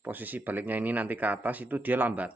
posisi baliknya ini nanti ke atas, itu dia lambat.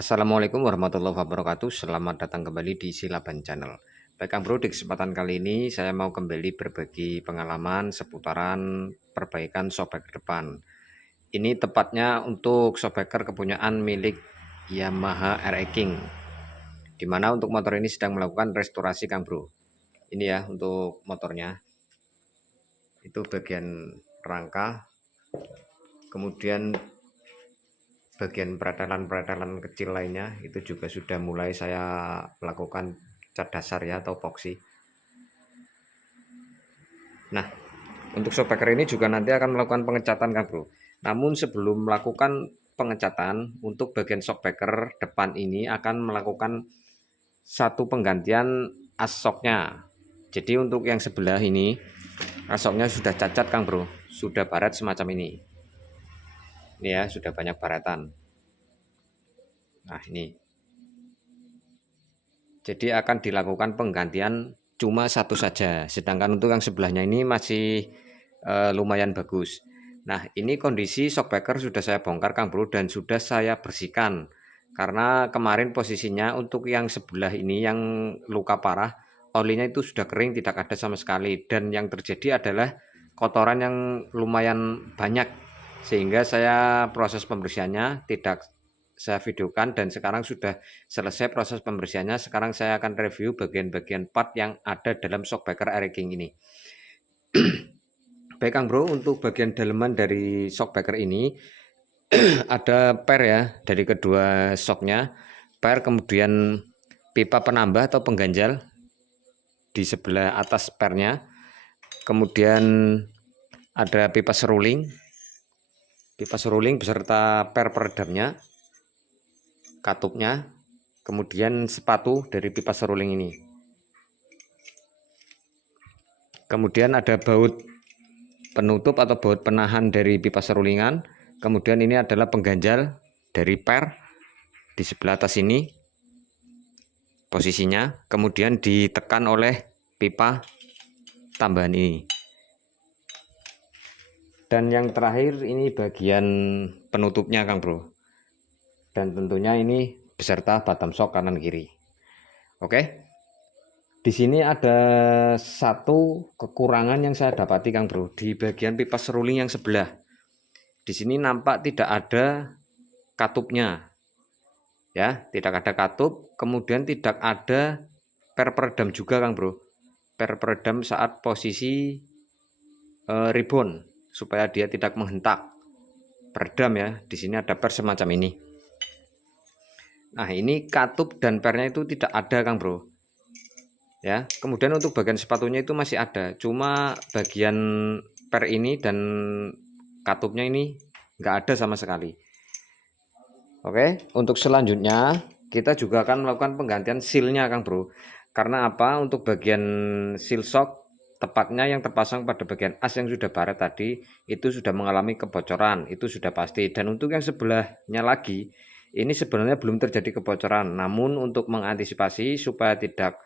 Assalamualaikum warahmatullahi wabarakatuh. Selamat datang kembali di Silaban Channel. Baik Kang Bro, di kesempatan kali ini saya mau kembali berbagi pengalaman seputaran perbaikan shockbreaker depan. Ini tepatnya untuk shockbreaker kepunyaan milik Yamaha RE King, dimana untuk motor ini sedang melakukan restorasi Kang Bro. Ini ya untuk motornya, itu bagian rangka, kemudian bagian pretelan-pretelan kecil lainnya itu juga sudah mulai saya lakukan cat dasar ya, atau epoxy. Nah, untuk shockbreaker ini juga nanti akan melakukan pengecatan Kang Bro. Namun sebelum melakukan pengecatan, untuk bagian shockbreaker depan ini akan melakukan satu penggantian as shocknya. Jadi untuk yang sebelah ini as shocknya sudah cacat Kang Bro, sudah baret semacam ini. Ini ya, sudah banyak baratan. Nah ini, jadi akan dilakukan penggantian cuma satu saja, sedangkan untuk yang sebelahnya ini masih lumayan bagus. Nah ini kondisi shockbreaker sudah saya bongkar Kang Bro, dan sudah saya bersihkan, karena kemarin posisinya untuk yang sebelah ini yang luka parah, olinya itu sudah kering, tidak ada sama sekali, dan yang terjadi adalah kotoran yang lumayan banyak, sehingga saya proses pembersihannya tidak saya videokan, dan sekarang sudah selesai proses pembersihannya. Sekarang saya akan review bagian-bagian part yang ada dalam shockbreaker RE King ini. Baik Kang Bro, untuk bagian daleman dari shockbreaker ini ada per ya, dari kedua shocknya, per, kemudian pipa penambah atau pengganjal di sebelah atas pernya, kemudian ada pipa seruling beserta per peredamnya, katupnya, kemudian sepatu dari pipa seruling ini. Kemudian ada baut penutup atau baut penahan dari pipa serulingan. Kemudian ini adalah pengganjal dari per di sebelah atas ini posisinya. Kemudian ditekan oleh pipa tambahan ini. Dan yang terakhir ini bagian penutupnya Kang Bro. Dan tentunya ini beserta bottom shock kanan kiri. Oke. Di sini ada satu kekurangan yang saya dapati Kang Bro, di bagian pipa seruling yang sebelah. Di sini nampak tidak ada katupnya. Ya, tidak ada katup, kemudian tidak ada per peredam juga Kang Bro. Per peredam saat posisi rebound supaya dia tidak menghentak. Peredam ya, di sini ada per semacam ini. Nah, ini katup dan pernya itu tidak ada Kang Bro. Ya, kemudian untuk bagian sepatunya itu masih ada, cuma bagian per ini dan katupnya ini nggak ada sama sekali. Oke, untuk selanjutnya kita juga akan melakukan penggantian sealnya Kang Bro. Karena apa? Untuk bagian seal shock, tepatnya yang terpasang pada bagian as yang sudah baret tadi, itu sudah mengalami kebocoran, itu sudah pasti. Dan untuk yang sebelahnya lagi, ini sebenarnya belum terjadi kebocoran, namun untuk mengantisipasi supaya tidak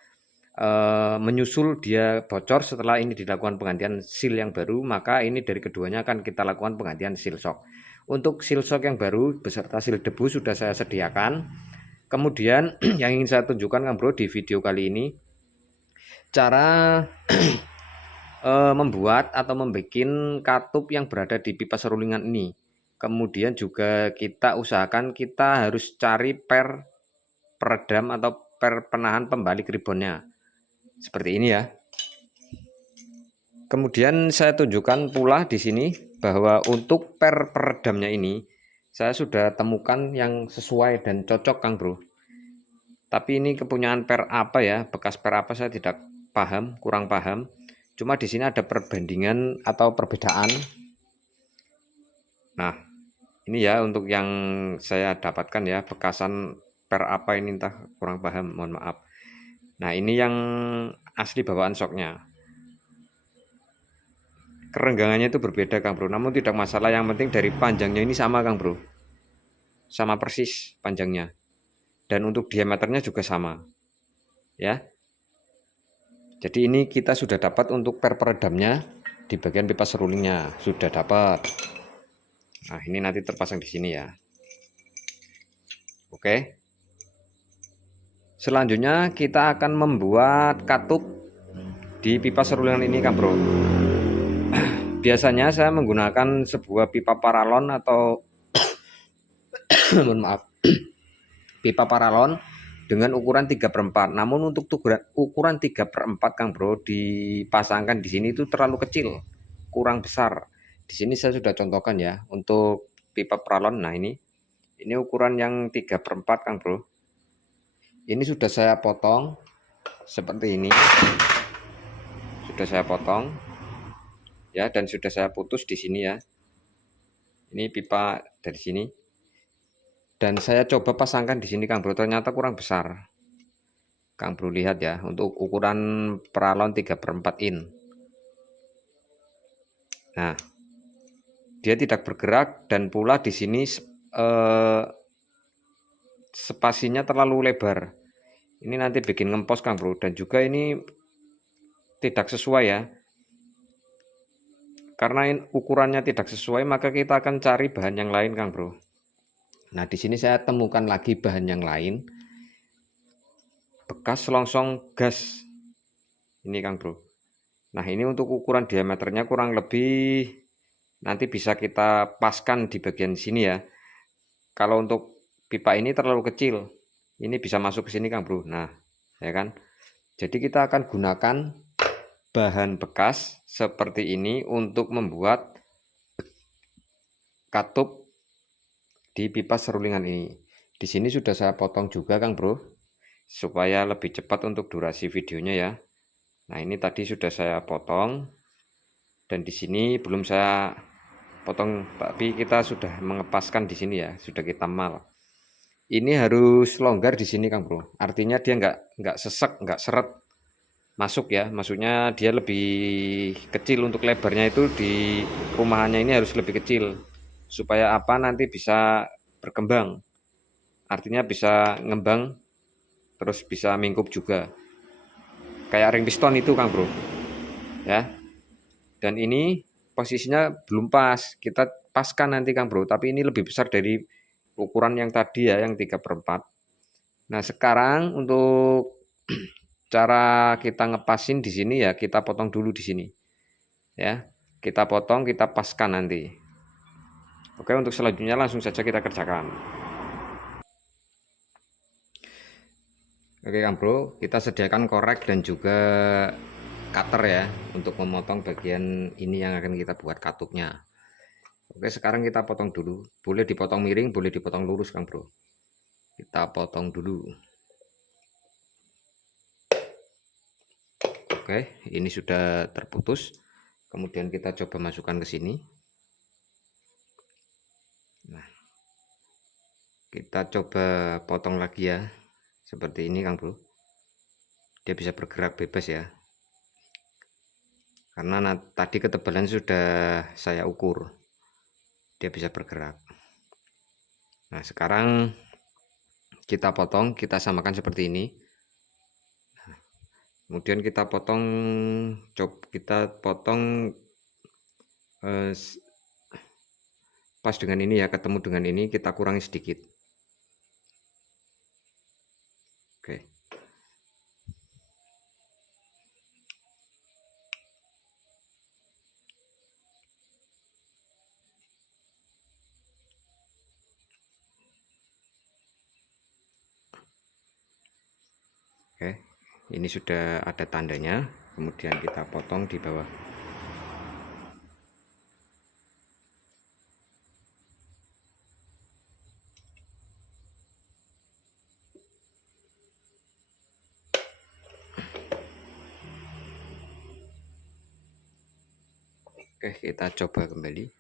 menyusul dia bocor setelah ini dilakukan penggantian seal yang baru, maka ini dari keduanya akan kita lakukan penggantian seal shock. Untuk seal shock yang baru beserta seal debu sudah saya sediakan. Kemudian yang ingin saya tunjukkan Kang Bro di video kali ini, cara membuat atau membuat katup yang berada di pipa serulingan ini. Kemudian juga kita usahakan kita harus cari per peredam atau per penahan pembalik ribonnya. Seperti ini ya. Kemudian saya tunjukkan pula di sini bahwa untuk per peredamnya ini saya sudah temukan yang sesuai dan cocok Kang Bro. Tapi ini kepunyaan per apa ya, bekas per apa saya tidak paham, kurang paham. Cuma di sini ada perbandingan atau perbedaan. Nah, ini ya untuk yang saya dapatkan ya, bekasan per apa ini entah, kurang paham, mohon maaf. Nah, ini yang asli bawaan shocknya. kerenggangannya itu berbeda Kang Bro, namun tidak masalah, yang penting dari panjangnya ini sama Kang Bro, sama persis panjangnya, dan untuk diameternya juga sama ya. Jadi ini kita sudah dapat untuk peredamnya di bagian pipa serulingnya sudah dapat. Nah ini nanti terpasang di sini ya. Oke. Selanjutnya kita akan membuat katup di pipa serulingan ini Kang Bro. Biasanya saya menggunakan sebuah pipa paralon atau mohon maaf, pipa paralon dengan ukuran 3/4. Namun untuk ukuran 3/4 Kang Bro dipasangkan di sini itu terlalu kecil, kurang besar. Di sini saya sudah contohkan ya untuk pipa paralon. Nah ini ukuran yang 3/4 Kang Bro. Ini sudah saya potong seperti ini. Sudah saya potong ya, dan sudah saya putus di sini ya. Ini pipa dari sini. Dan saya coba pasangkan di sini Kang Bro, ternyata kurang besar. Kang Bro lihat ya, untuk ukuran paralon 3/4 in. Nah, dia tidak bergerak, dan pula di sini spasinya terlalu lebar. Ini nanti bikin ngempos Kang Bro, dan juga ini tidak sesuai ya. Karena ukurannya tidak sesuai, maka kita akan cari bahan yang lain Kang Bro. Nah, di sini saya temukan lagi bahan yang lain. Bekas selongsong gas. Ini Kang Bro. Nah, ini untuk ukuran diameternya kurang lebih nanti bisa kita paskan di bagian sini ya. Kalau untuk pipa ini terlalu kecil, ini bisa masuk ke sini Kang Bro. Nah, ya kan. Jadi kita akan gunakan bahan bekas seperti ini untuk membuat katup di pipa serulingan ini. Di sini sudah saya potong juga Kang Bro, supaya lebih cepat untuk durasi videonya ya. Nah, ini tadi sudah saya potong, dan di sini belum saya potong, tapi kita sudah mengepaskan di sini ya, sudah kita mal. Ini harus longgar di sini Kang Bro. Artinya dia nggak sesek, nggak seret masuk ya. Maksudnya dia lebih kecil, untuk lebarnya itu di rumahannya ini harus lebih kecil. Supaya apa, nanti bisa berkembang. Artinya bisa ngembang, terus bisa mingkup juga. Kayak ring piston itu Kang Bro. Ya. Dan ini posisinya belum pas. Kita paskan nanti Kang Bro, tapi ini lebih besar dari ukuran yang tadi ya, yang 3/4. Nah, sekarang untuk cara kita ngepasin di sini ya, kita potong dulu di sini. Ya. Kita potong, kita paskan nanti. Oke, untuk selanjutnya langsung saja kita kerjakan. Oke Kang Bro, kita sediakan korek dan juga cutter ya, untuk memotong bagian ini yang akan kita buat katupnya. Oke, sekarang kita potong dulu. Boleh dipotong miring, boleh dipotong lurus Kang Bro. Kita potong dulu. Oke, ini sudah terputus. Kemudian kita coba masukkan ke sini. Nah, kita coba potong lagi ya, seperti ini Kang Bro. Dia bisa bergerak bebas ya, karena tadi ketebalan sudah saya ukur, dia bisa bergerak. Nah, sekarang kita potong, kita samakan seperti ini. Kemudian kita potong, pas dengan ini ya, ketemu dengan ini, kita kurangi sedikit. Oke. Oke, ini sudah ada tandanya. Kemudian kita potong di bawah. Oke, kita coba kembali.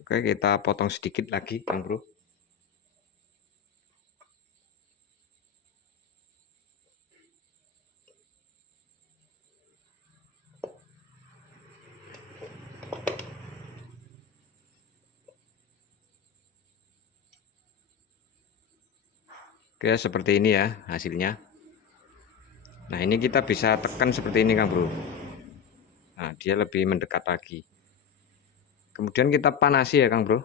Oke, kita potong sedikit lagi Kang Bro. Oke, seperti ini ya hasilnya. Nah, ini kita bisa tekan seperti ini Kang Bro. Nah, dia lebih mendekat lagi. Kemudian kita panasi ya Kang Bro.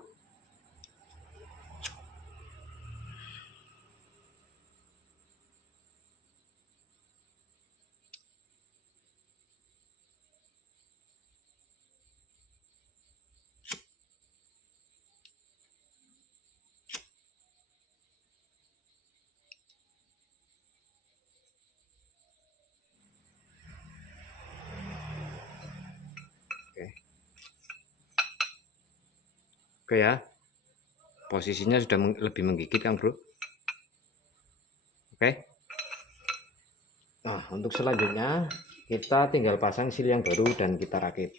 Oke. Oke ya. Posisinya sudah lebih menggigit Kang Bro. Oke. Nah, untuk selanjutnya kita tinggal pasang sil yang baru dan kita rakit.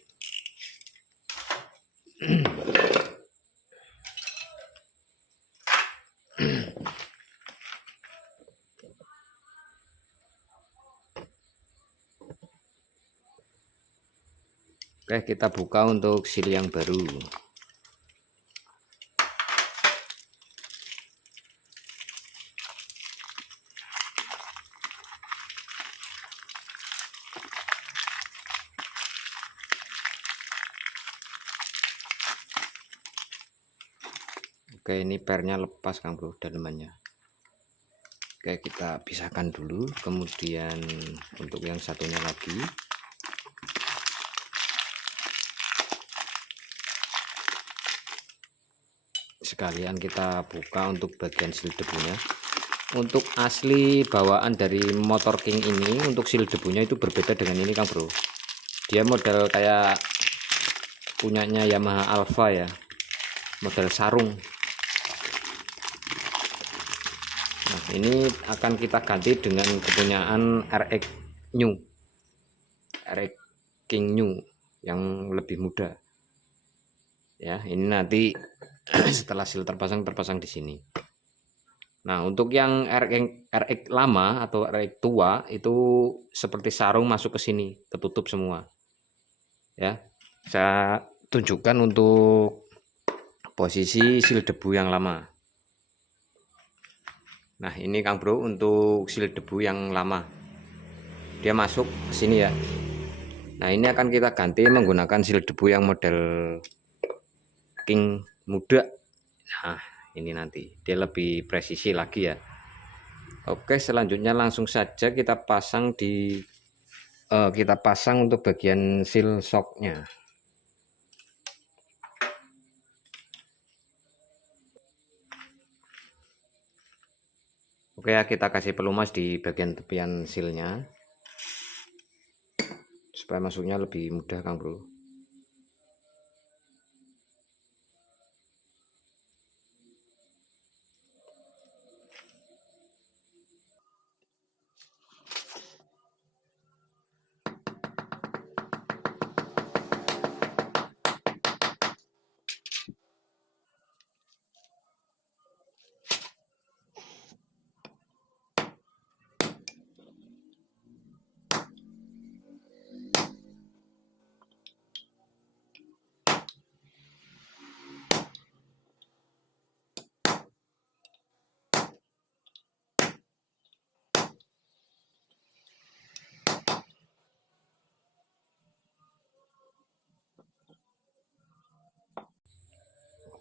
Oke, kita buka untuk sil yang baru. Oke, ini pernya lepas Kang Bro, dalemannya. Oke, kita pisahkan dulu. Kemudian untuk yang satunya lagi, sekalian kita buka untuk bagian sil debunya. Untuk asli bawaan dari motor King ini, untuk sil debunya itu berbeda dengan ini Kang Bro. Dia model kayak punyanya Yamaha Alpha ya, model sarung. Nah, ini akan kita ganti dengan kepunyaan RX New, RX King New yang lebih muda. Ya, ini nanti setelah sil terpasang di sini. Nah, untuk yang RX lama atau RX tua itu seperti sarung masuk ke sini, ketutup semua. Ya, saya tunjukkan untuk posisi sil debu yang lama. Nah, ini Kang Bro untuk sil debu yang lama. Dia masuk ke sini ya. Nah, ini akan kita ganti menggunakan sil debu yang model King muda. Nah, ini nanti dia lebih presisi lagi ya. Oke, selanjutnya langsung saja kita pasang untuk bagian seal shocknya. Oke ya, kita kasih pelumas di bagian tepian sealnya supaya masuknya lebih mudah Kang Bro.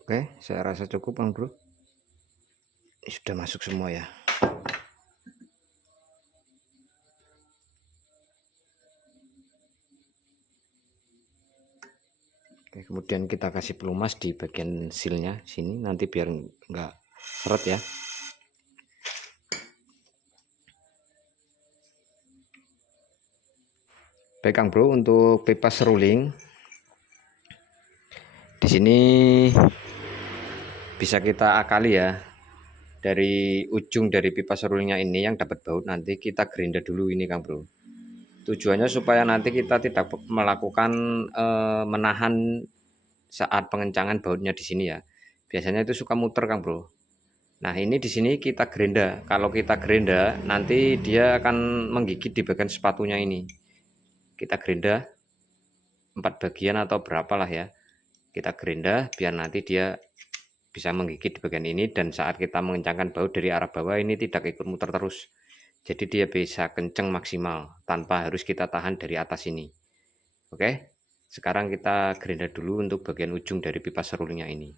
Oke, saya rasa cukup Kang Bro. Ini sudah masuk semua ya. Oke, kemudian kita kasih pelumas di bagian sealnya sini nanti biar enggak seret ya. Baik Kang Bro, untuk pipa seruling di sini bisa kita akali ya. Dari ujung dari pipa serulingnya ini yang dapat baut nanti kita grinder dulu ini Kang Bro. Tujuannya supaya nanti kita tidak melakukan menahan saat pengencangan bautnya di sini ya. Biasanya itu suka muter Kang Bro. Nah, ini di sini kita gerenda. Kalau kita gerenda, nanti dia akan menggigit di bagian sepatunya ini. Kita gerenda 4 bagian atau berapalah ya. Kita gerenda biar nanti dia bisa menggigit di bagian ini, dan saat kita mengencangkan baut dari arah bawah ini tidak ikut muter terus. Jadi dia bisa kenceng maksimal tanpa harus kita tahan dari atas ini. Oke. Sekarang kita gerenda dulu untuk bagian ujung dari pipa serulingnya ini.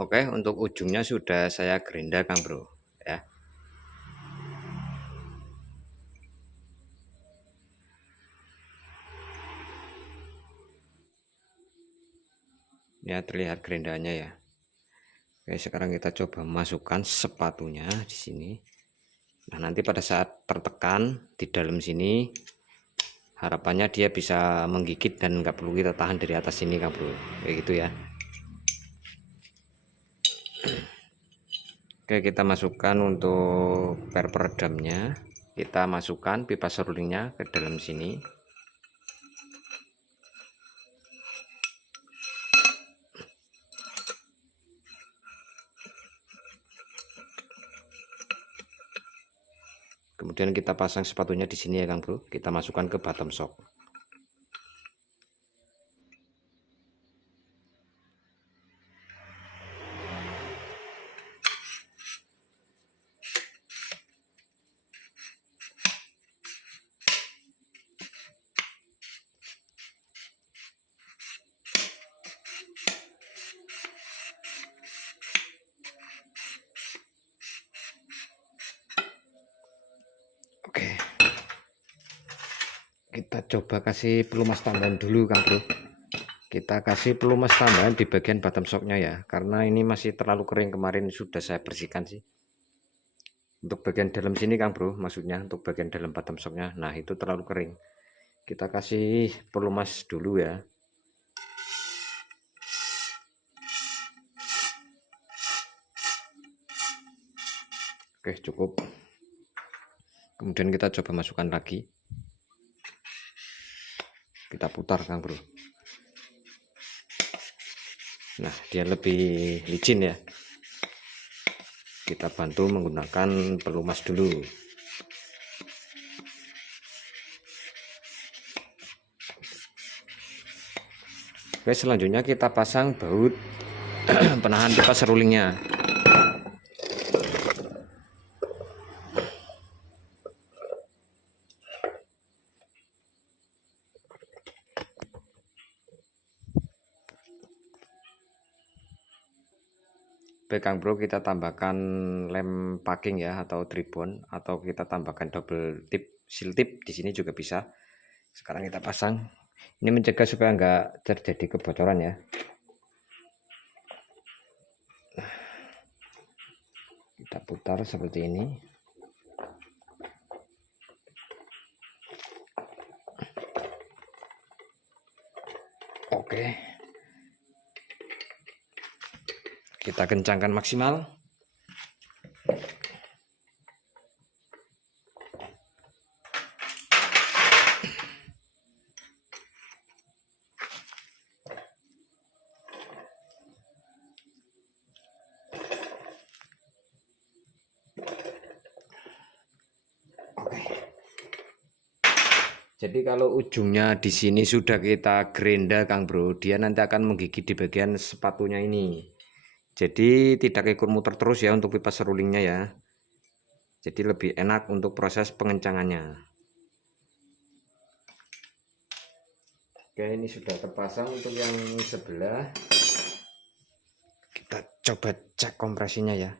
Oke, untuk ujungnya sudah saya gerenda Kang Bro ya. Ya, terlihat gerendanya ya. Oke, sekarang kita coba masukkan sepatunya di sini. Nah, nanti pada saat tertekan di dalam sini, harapannya dia bisa menggigit dan nggak perlu kita tahan dari atas sini Kang Bro, kayak gitu ya. Oke, kita masukkan untuk per peredamnya, kita masukkan pipa serulingnya ke dalam sini. Kemudian kita pasang sepatunya di sini ya Kang Bro, kita masukkan ke bottom shock. Oke, kita coba kasih pelumas tambahan dulu Kang Bro. Kita kasih pelumas tambahan di bagian bottom shocknya ya, karena ini masih terlalu kering, kemarin sudah saya bersihkan sih. Untuk bagian dalam sini Kang Bro, maksudnya untuk bagian dalam bottom shocknya, nah itu terlalu kering. Kita kasih pelumas dulu ya. Oke, cukup. Kemudian kita coba masukkan lagi. Kita putar Kang Bro. Nah, dia lebih licin ya. Kita bantu menggunakan pelumas dulu. Oke, selanjutnya kita pasang baut penahan pipa serulingnya. Oke Kang Bro, kita tambahkan lem packing ya, atau tribon, atau kita tambahkan double tip, seal tip di sini juga bisa. Sekarang kita pasang. Ini mencegah supaya nggak terjadi kebocoran ya. Kita putar seperti ini. Oke. Kita kencangkan maksimal. Jadi kalau ujungnya di sini sudah kita gerenda Kang Bro, dia nanti akan menggigit di bagian sepatunya ini. Jadi tidak ikut muter terus ya untuk pipa serulingnya ya. Jadi lebih enak untuk proses pengencangannya. Oke, ini sudah terpasang. Untuk yang sebelah kita coba cek kompresinya ya.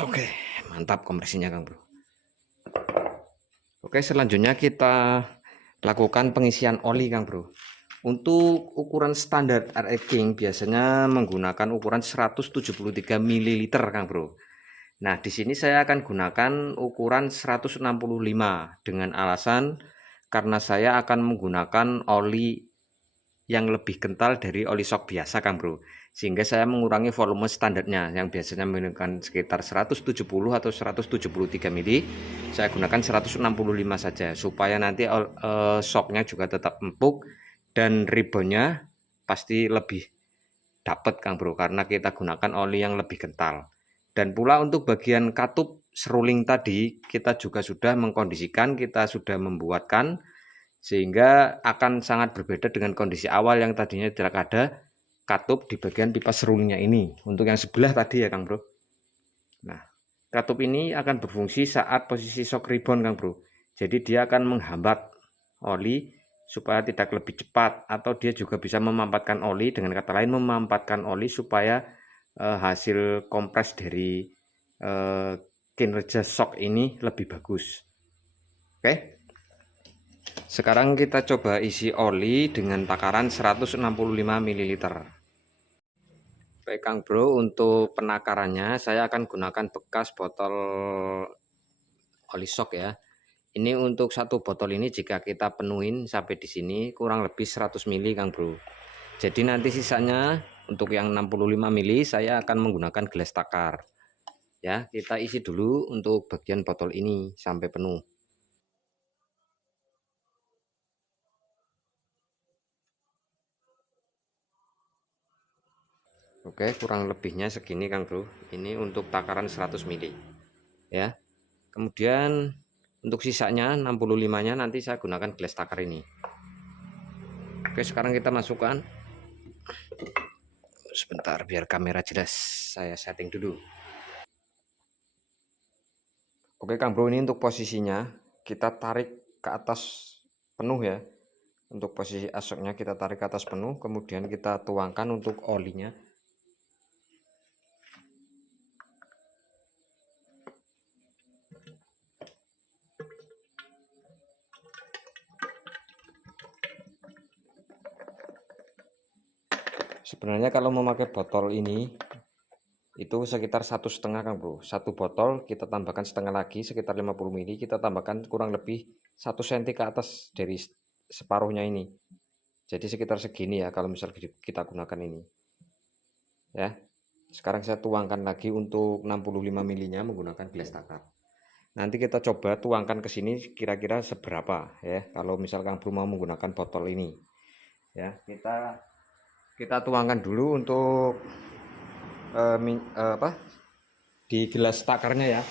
Oke, mantap kompresinya Kang Bro. Oke, selanjutnya kita lakukan pengisian oli Kang Bro. Untuk ukuran standar RE King biasanya menggunakan ukuran 173 ml Kang Bro. Nah, di sini saya akan gunakan ukuran 165 dengan alasan karena saya akan menggunakan oli yang lebih kental dari oli shock biasa Kang Bro. sehingga saya mengurangi volume standarnya yang biasanya menggunakan sekitar 170 atau 173 mili, saya gunakan 165 saja supaya nanti shocknya juga tetap empuk dan reboundnya pasti lebih dapat Kang Bro, karena kita gunakan oli yang lebih kental. Dan pula untuk bagian katup seruling tadi kita juga sudah mengkondisikan, kita sudah membuatkan, sehingga akan sangat berbeda dengan kondisi awal yang tadinya tidak ada katup di bagian pipa serulingnya ini. Untuk yang sebelah tadi ya Kang Bro. Nah, katup ini akan berfungsi saat posisi shock rebound Kang Bro. Jadi dia akan menghambat oli supaya tidak lebih cepat, atau dia juga bisa memampatkan oli, dengan kata lain memampatkan oli supaya hasil kompres dari kinerja shock ini lebih bagus. Oke, sekarang kita coba isi oli dengan takaran 165 ml. Baik Kang Bro, untuk penakarannya saya akan gunakan bekas botol oli shock ya. Ini untuk satu botol ini jika kita penuhin sampai di sini kurang lebih 100 ml Kang Bro. Jadi nanti sisanya untuk yang 65 ml saya akan menggunakan gelas takar. Ya, kita isi dulu untuk bagian botol ini sampai penuh. Oke, kurang lebihnya segini Kang Bro. Ini untuk takaran 100 ml. Ya. Kemudian untuk sisanya 65-nya nanti saya gunakan gelas takar ini. Oke, sekarang kita masukkan. Sebentar biar kamera jelas, saya setting dulu. Oke Kang Bro, ini untuk posisinya kita tarik ke atas penuh ya. Untuk posisi asoknya kita tarik ke atas penuh, kemudian kita tuangkan untuk olinya. Sebenarnya kalau memakai botol ini itu sekitar 1,5 Kang Bro. Satu botol kita tambahkan setengah lagi sekitar 50 ml, kita tambahkan kurang lebih 1 cm ke atas dari separuhnya ini. Jadi sekitar segini ya kalau misal kita gunakan ini. Ya. Sekarang saya tuangkan lagi untuk 65 ml-nya menggunakan gelas takar. Nanti kita coba tuangkan ke sini kira-kira seberapa ya kalau misal Kang Bro mau menggunakan botol ini. Ya, kita tuangkan dulu untuk di gelas takarnya ya,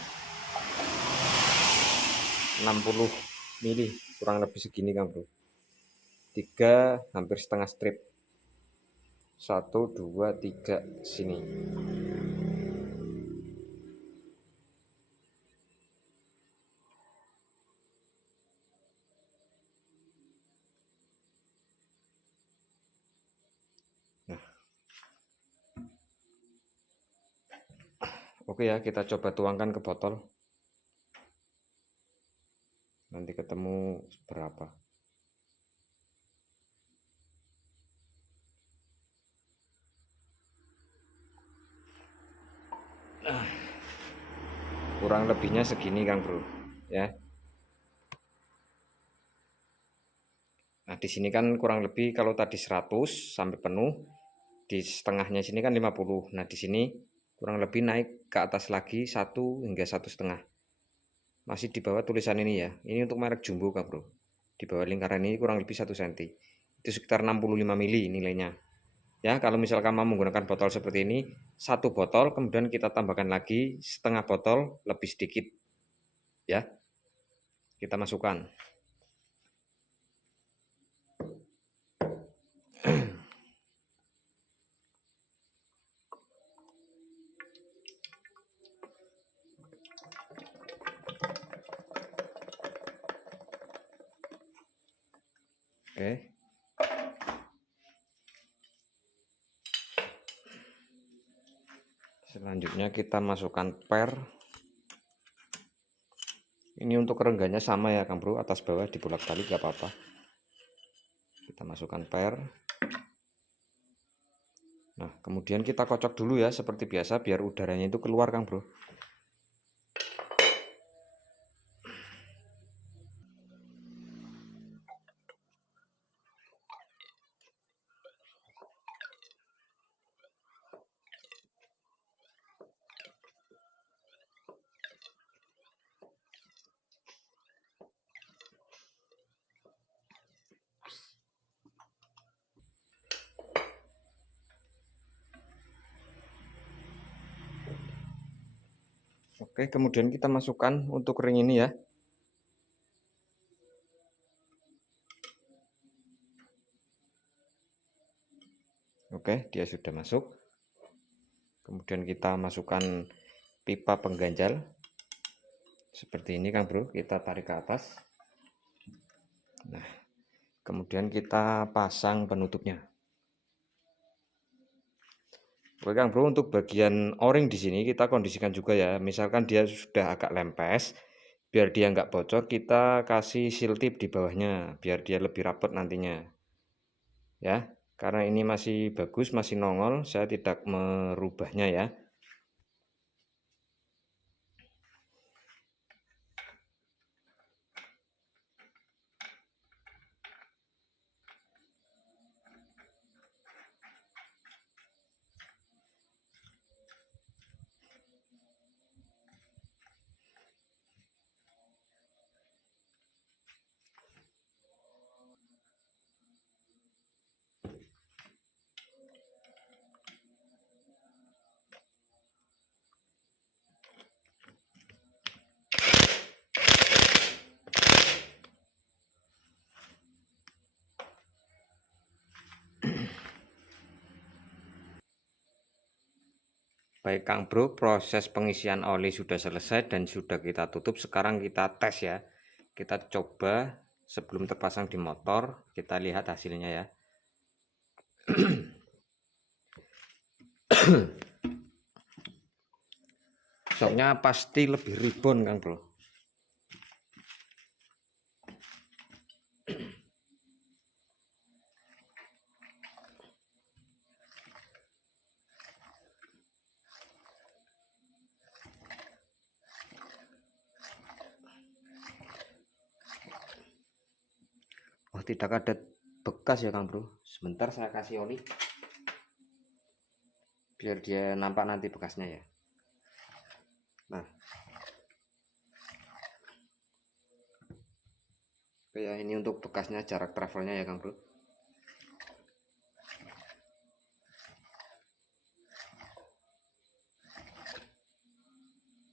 60 ml kurang lebih segini Kang Bro. 3 hampir setengah strip, 1 2 3 sini. Nah, oke ya, kita coba tuangkan ke botol. Nanti ketemu berapa. Kurang lebihnya segini Kang Bro ya. Nah, di sini kan kurang lebih kalau tadi 100 sampai penuh, di setengahnya sini kan 50. Nah, di sini kurang lebih naik ke atas lagi 1 hingga 1,5. Masih di bawah tulisan ini ya. Ini untuk merek Jumbo Kang Bro. Di bawah lingkaran ini kurang lebih 1 cm. Itu sekitar 65 mili nilainya. Ya, kalau misalkan mau menggunakan botol seperti ini, satu botol kemudian kita tambahkan lagi setengah botol lebih sedikit. Ya. Kita masukkan. Oke. Selanjutnya kita masukkan per. Ini untuk kerengganya sama ya Kang Bro, atas bawah dibolak-balik gak apa-apa. Kita masukkan per. Nah, kemudian kita kocok dulu ya seperti biasa biar udaranya itu keluar Kang Bro. Oke, kemudian kita masukkan untuk ring ini ya. Oke, dia sudah masuk. Kemudian kita masukkan pipa pengganjal seperti ini Kang Bro, kita tarik ke atas. Nah, kemudian kita pasang penutupnya. Oke Kang Bro, untuk bagian o-ring di sini kita kondisikan juga ya. Misalkan dia sudah agak lempes, biar dia nggak bocor, kita kasih seal tip di bawahnya, biar dia lebih rapat nantinya. Ya, karena ini masih bagus, masih nongol, saya tidak merubahnya ya. Baik Kang Bro, proses pengisian oli sudah selesai dan sudah kita tutup. Sekarang kita tes ya. Kita coba sebelum terpasang di motor, kita lihat hasilnya ya. Shocknya pasti lebih ribon Kang Bro. Oh, tidak ada bekas ya Kang Bro. Sebentar saya kasih oli biar dia nampak nanti bekasnya ya. Nah, oke ya, ini untuk bekasnya, jarak travelnya ya Kang Bro.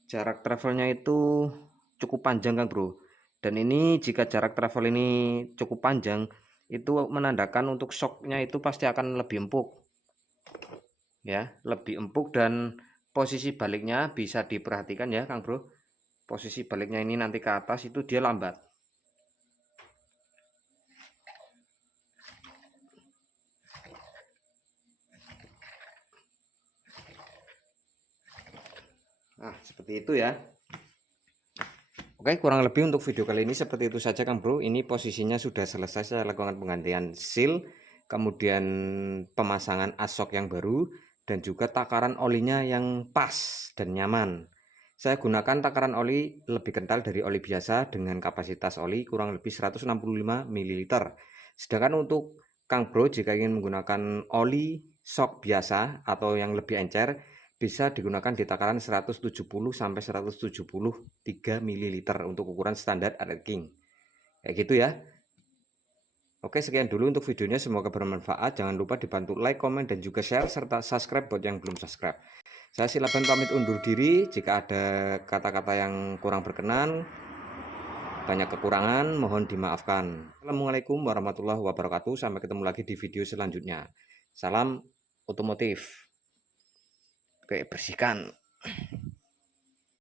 Jarak travelnya itu cukup panjang Kang Bro. Dan ini jika jarak travel ini cukup panjang, itu menandakan untuk shocknya itu pasti akan lebih empuk. Ya, lebih empuk, dan posisi baliknya bisa diperhatikan ya Kang Bro. Posisi baliknya ini nanti ke atas itu dia lambat. Nah, seperti itu ya. Oke, kurang lebih untuk video kali ini seperti itu saja Kang Bro. Ini posisinya sudah selesai, saya lakukan penggantian seal, kemudian pemasangan asok yang baru, dan juga takaran olinya yang pas dan nyaman. Saya gunakan takaran oli lebih kental dari oli biasa dengan kapasitas oli kurang lebih 165 ml. Sedangkan untuk Kang Bro jika ingin menggunakan oli shock biasa atau yang lebih encer, bisa digunakan di takaran 170 sampai 173 ml untuk ukuran standar Red King. Kayak gitu ya. Oke, sekian dulu untuk videonya, semoga bermanfaat. Jangan lupa dibantu like, komen, dan juga share, serta subscribe buat yang belum subscribe. Saya Silaban pamit undur diri. Jika ada kata-kata yang kurang berkenan, banyak kekurangan, mohon dimaafkan. Assalamualaikum warahmatullahi wabarakatuh. Sampai ketemu lagi di video selanjutnya. Salam otomotif. Oke, bersihkan.